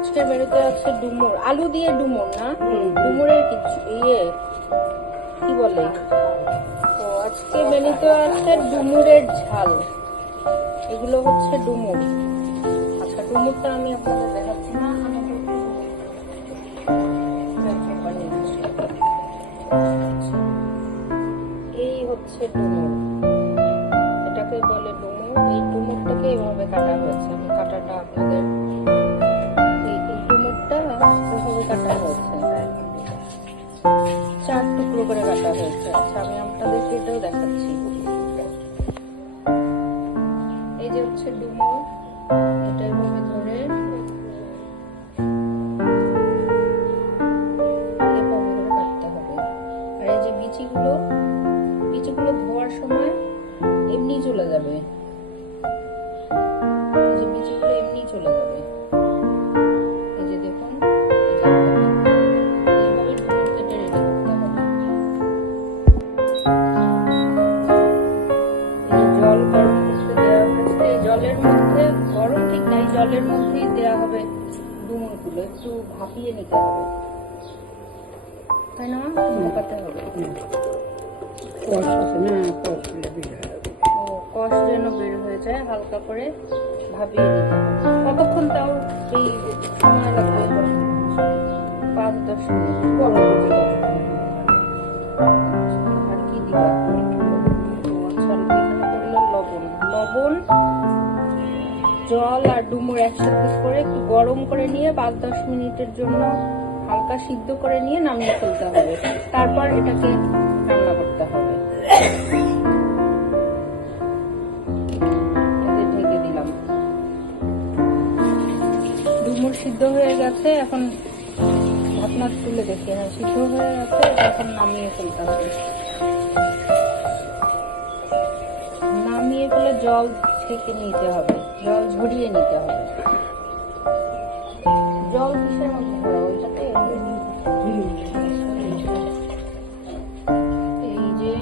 আজকের মেনুতে আছে ডুমুর, আলু দিয়ে ডুমুর না, ডুমুরের কিছু কি বলে, তো আজকে মেনুতে আছে ডুমুরের ঝাল। এগুলো হচ্ছে ডুমুর। আচ্ছা, ডুমুরটা আমি আপনাদের দেখাচ্ছি না, এই হচ্ছে ডুমুর, এটাকে বলে ডুমুর। এই ডুমুরটাকে এভাবে কাটা হয়েছে, আমি কাটাটা আপনাদের, এই ডুমুরটা এভাবে কাটা হয়েছে, 4 টুকরো করে কাটা হয়েছে। আচ্ছা, আমি আপনাদেরকে এটাও দেখাচ্ছি। এই যে হচ্ছে ডুমুর, এটা এভাবে ধরে কাটতে হবে। আর এই যে বিচিগুলো ধোয়ার সময় এমনি চলে যাবে, এই যে বিচিগুলো এমনি চলে যাবে। এই যে দেখুন, এইভাবে ডুমুর কেটে রেডি করতে হবে। এই জল গরম করতে দেওয়া হয়েছে, এই জলের মধ্যে, গরম ঠিক নাই, জলের মধ্যেই দেওয়া হবে ডুমুরগুলো, একটু ভাপিয়ে নিতে হবে, তাই না? ভাপাতে হবে, কষ যেন বের হয়ে যায়, হালকা করে ভাপিয়ে নিতে হবে। কতক্ষণ তাও এই সময় লাগবে? 5-10 মিনিট। আর কি দিবা? আচ্ছা, এখানে করলাম লবণ, জল আর ডুমুর একসাথে করে একটু গরম করে নিয়ে 5-10 মিনিটের জন্য হালকা সিদ্ধ করে নিয়ে নামিয়ে ফেলতে হবে। তারপর এটাকে রান্না করতে হবে। ঢেকে দিলাম, ডুমুর সিদ্ধ হয়ে গেছে। এখন ঢাকনা তুলে দেখি, হ্যাঁ সিদ্ধ হয়ে গেছে। এখন নামিয়ে ফেলতে হবে, নামিয়ে ফেলে জল থেকে নিতে হবে, জল ঝরিয়ে নিতে হবে। জল কিসের মধ্যে ভরা? ওইটাতে এই যে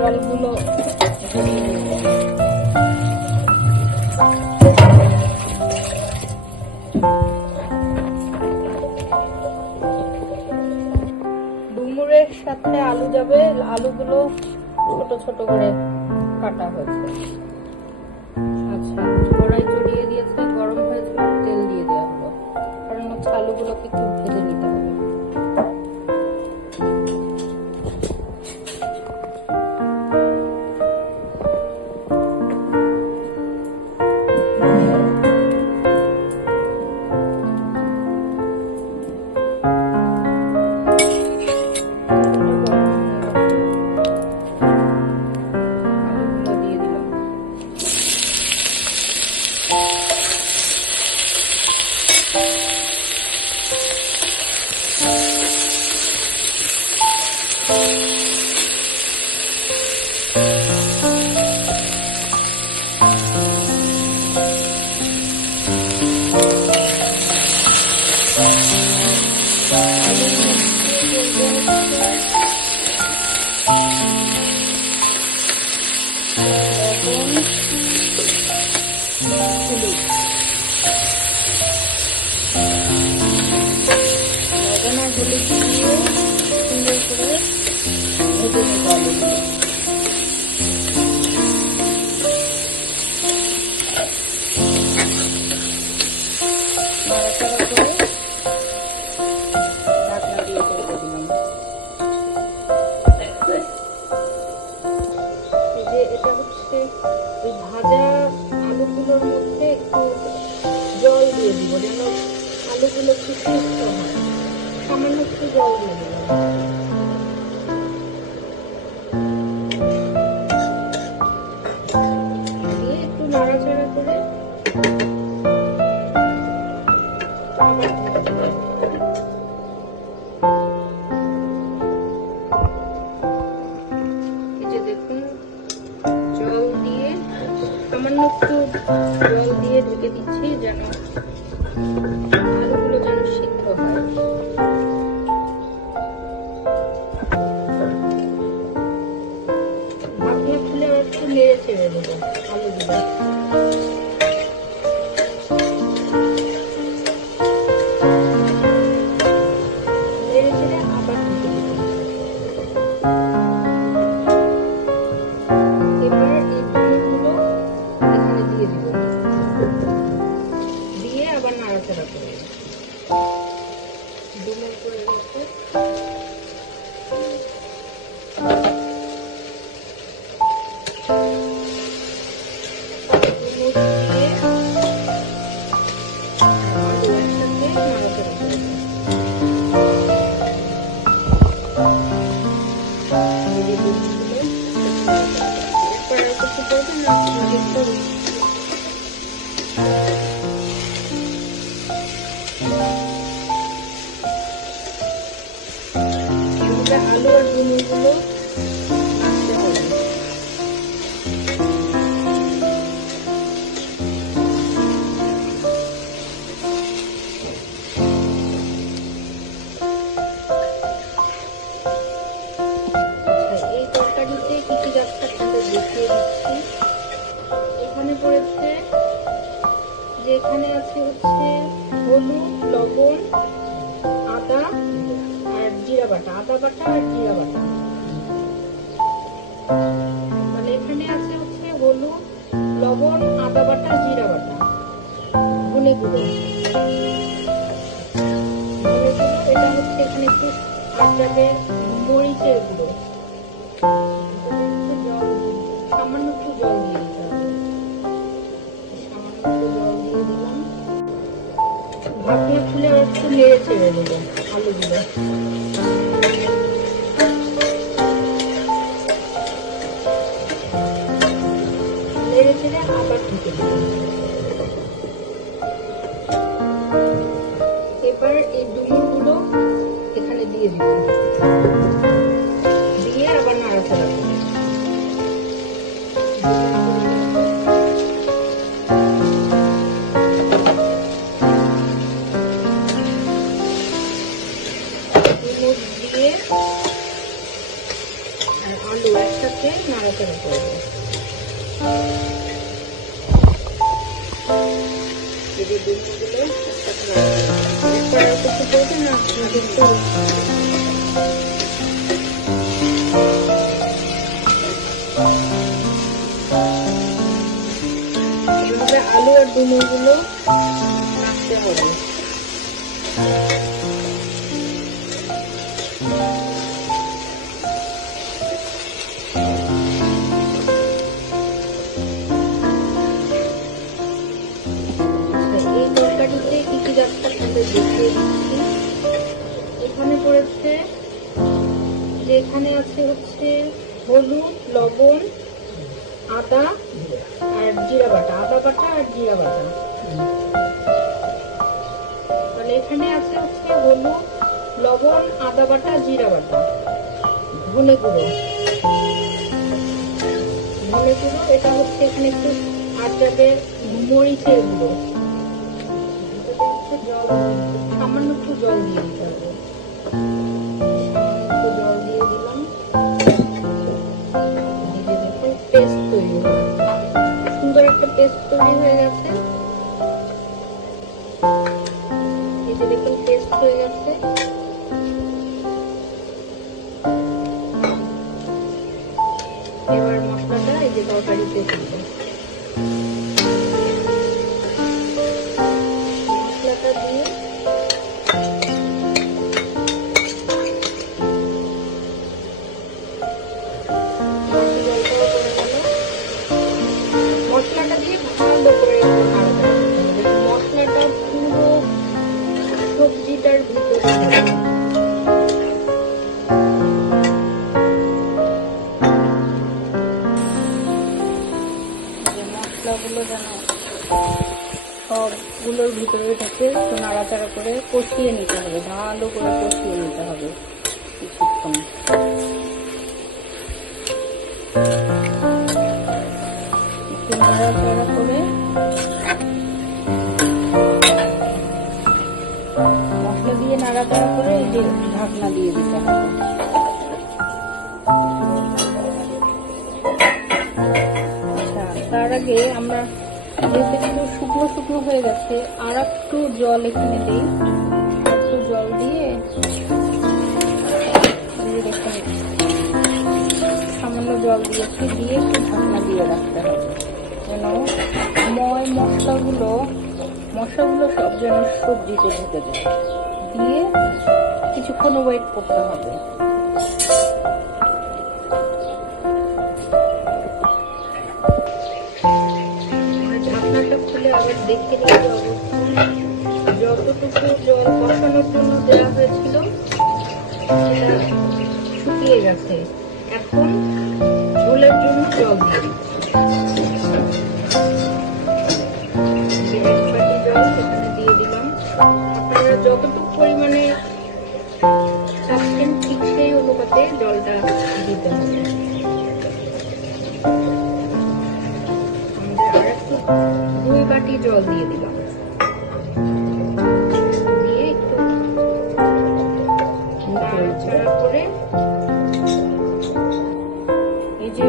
জলগুলো ঝরিয়ে নেব। ডুমুরের সাথে আলু যাবে, আলুগুলো ছোট ছোট করে কাটা হয়েছে। আচ্ছা, কড়াই চড়িয়ে দিয়েছে, গরম হয়েছে, তেল দিয়ে দেওয়া হলো, কারণ হচ্ছে আলুগুলোকে একটু ভেজে নিতে হবে। ভাজা আলুগুলোর মধ্যে একটু জল দিয়ে দিব, যেন আলুগুলো একটু সিদ্ধ হয়। সামান্য একটু জল দিয়ে দিলাম, দিয়ে একটু নাড়াচাড়া করে আবার ঢেকে দিলাম। এই যে দেখুন, জল দিয়ে, সামান্য একটু জল দিয়ে ঢেকে দিচ্ছি, যেন আলুগুলো যেন সিদ্ধ হয়। নেড়ে ছেড়ে দেবো আলু দিয়ে। নেড়ে ছেড়ে আবার ঢেকে দেবো। এবার এই ডুমুরগুলো এখানে দিয়ে দিব, দিয়ে আবার নাড়াচাড়া করে ডুমুর করে রেখে আলু আর ডুমুরগুলো নাড়তে হবে। এই তরকারিতে কি কি যাচ্ছে সেটা দেখিয়ে দিচ্ছি। এখানে পড়েছে যে এখানে আছে হচ্ছে হলুদ, লবণ, আদা আর জিরা বাটা, আদা বাটা আর জিরা বাটা। মানে এখানে আছে হচ্ছে হলুদ, লবণ, আদা বাটা, জিরা বাটা, ধনে গুঁড়ো। ধনে গুঁড়ো এটা হচ্ছে এখানে একটু আটাবে মরিচের গুঁড়ো। সামান্য একটু জল দিয়ে দিতে হবে। সামান্য একটু জল দিয়ে দিলাম। ঢাকনা খুলে একটু নেড়ে ছেড়ে দেবো আলুগুলো। নেড়ে ছেড়ে আবার ঢেকে দেবো। এবার এই ডুমুরগুলো এখানে দিয়ে দিব, দিয়ে আবার নাড়াচাড়া করবো। দিয়ে আর আলু একসাথে নাড়াচাড়া করবো। আলু আর ডুমুরগুলো নাড়তে হবে। এই তরকারিতে কি কি যাচ্ছে আপনাদের দেখিয়ে দিচ্ছি। এখানে পড়েছে যে এখানে আছে হচ্ছে হলুদ, লবণ, আদা আর জিরা বাটা, আদা বাটা আর জিরা বাটা। মানে এখানে আছে হচ্ছে হলুদ, লবণ, আদা বাটা, জিরা বাটা, ধনে গুঁড়ো। ধনে গুঁড়ো এটা হচ্ছে এখানে একটু আটাবে মরিচের গুঁড়ো। সামান্য একটু জল দিয়ে দিতে হবে। সামান্য একটু জল দিয়ে দিলাম। দেখুন পেস্ট তৈরি হয়ে সুন্দর একটা পেস্ট তৈরি হয়ে গেছে। এই যে দেখুন পেস্ট হয়ে গেছে। এবার মশলাটা এই যে তরকারিতে দিব। মশলাটা দিয়ে মশলাটা দিয়ে ভালো করে মশলাটা পুরো সবজিটার ভিতরে মশলাগুলো যেন সবগুলোর ভিতরে ঢুকে একটু নাড়াচাড়া করে কষিয়ে নিতে হবে, ভালো করে কষিয়ে নিতে হবে কিছুক্ষণ। একটু নাড়াচাড়া করে মশলা দিয়ে নাড়াচাড়া করে এই যে ঢাকনা দিয়ে দিতে হবে। আগে আমরা যেহেতু একটু শুকনো শুকনো হয়ে গেছে, আর একটু জল এখানে দিই। একটু জল দিয়ে দেখুন, সামান্য জল দিয়েছি, দিয়ে একটু ঢাকনা দিয়ে রাখতে হবে যেন মশলাগুলো সব যেন সবজিতে ঢুকে যায়। দিয়ে কিছুক্ষণ ওয়েট করতে হবে। ঢাকনাটা খুলে আবার দেখে নিতে অবশ্যই যতটুকু জল কষানোর জন্য দেওয়া হয়েছিল সেটা শুকিয়ে গেছে। এখন ঝোলের জন্য জল দিয়ে দিচ্ছি। 1 বাটি জল এখানে দিয়ে দিলাম। আপনারা যতটুকু পরিমাণে চাচ্ছেন ঠিক সেই অনুপাতে জলটা দিতে হবে। আর একটু 2 বাটি জল দিয়ে দিলাম। দিয়ে একটু নাড়াচাড়া করে এই যে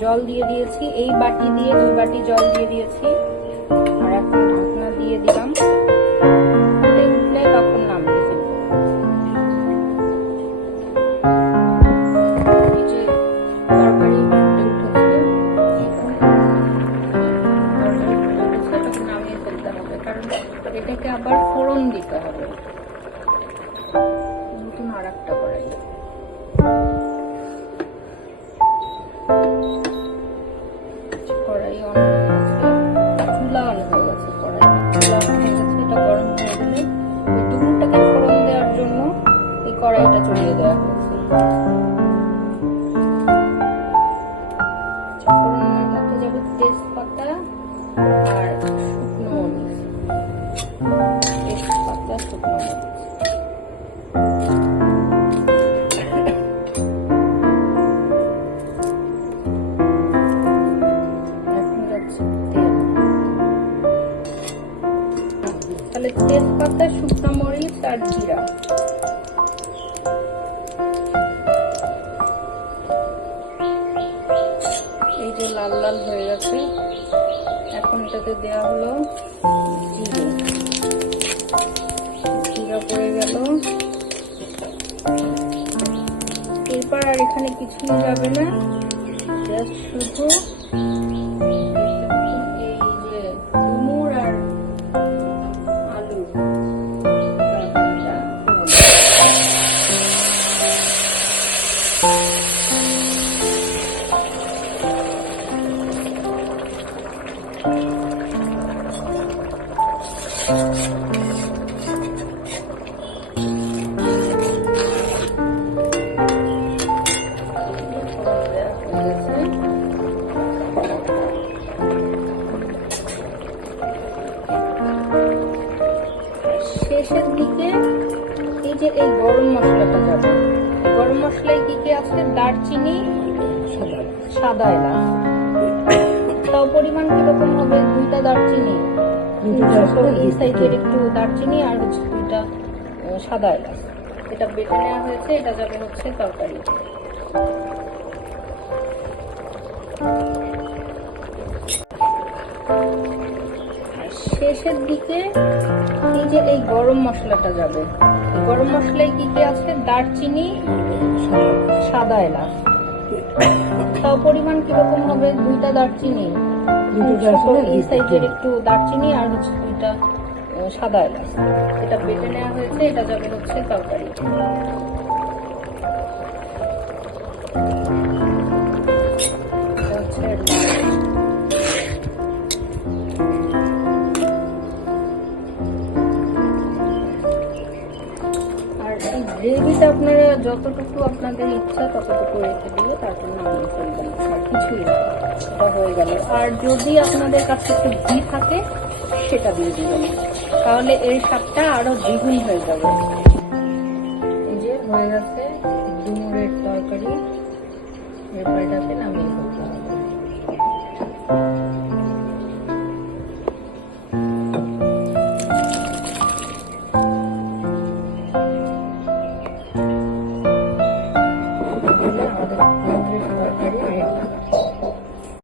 জল দিয়ে দিয়েছি, এই বাটি দিয়ে 2 বাটি জল দিয়ে দিয়েছি। আর এখন ঢাকনা দিয়ে দিলাম। উঠলে তখন নামিয়ে ফেলবো। এই যে তরকারি উঠেছে, তখন নামিয়ে ফেলতে হবে, কারণ এটাকে আবার ফোড়ন দিতে হবে। নতুন আর একটা কড়াই, চুলা অন হয়ে গেছে, এটা গরম হয়ে গেলে ওই ডুমুরটাকে ফোড়ন দেওয়ার জন্য এই কড়াইটা চড়িয়ে দেওয়া হয়েছে। ফোড়নের মধ্যে যাবে তেজপাতা আর শুকনো মরিচ। তেজপাতা, শুকনো মরিচ, তাহলে তেজপাতা, শুকনো মরিচ আর জিরা। এই যে লাল লাল হয়ে গেছে, এখন এটাতে দেওয়া হলো জিরা পড়ে গেল। এরপর আর এখানে কিছুই যাবে না, জাস্ট শুধু শেষের দিকে এই যে এই গরম মশলাটা যাবে। গরম মশলায় কি কি আছে? দারচিনি, সাদা এলাচ। তাও পরিমাণ কিরকম হবে? 2টা দারচিনি, এই সাইজের একটু দারচিনি আর 2টা সাদা এলাচ। এটা বেটে নেওয়া হয়েছে, এটা যাবে হচ্ছে তরকারি। শেষের দিকে এই যে এই গরম মশলাটা যাবে। গরম মশলায় কি কি আছে? দারচিনি, সাদা এলাচ। তাও পরিমাণ কিরকম হবে? 2টা দারচিনি, এই সাইজের একটু দারচিনি আর 2টা সাদা এলাচ। এটা বেটে নেওয়া হয়েছে, এটা যাবে হচ্ছে তরকারি। গ্রেভিটা আপনারা যতটুকু আপনাদের ইচ্ছা ততটুকু রেখে দিয়ে তারপর নামিয়ে ফেলবেন, আর কিছুই না। এটা হয়ে গেল। আর যদি আপনাদের কাছে একটু ঘি থাকে সেটা দিয়ে দিবেন, তাহলে এর স্বাদটা আরো দ্বিগুণ হয়ে যাবে। এই যে হয়ে গেছে ডুমুরের তরকারি। এরপর এটাকে নামিয়ে ফেলতে হবে। আমাদের তরকারি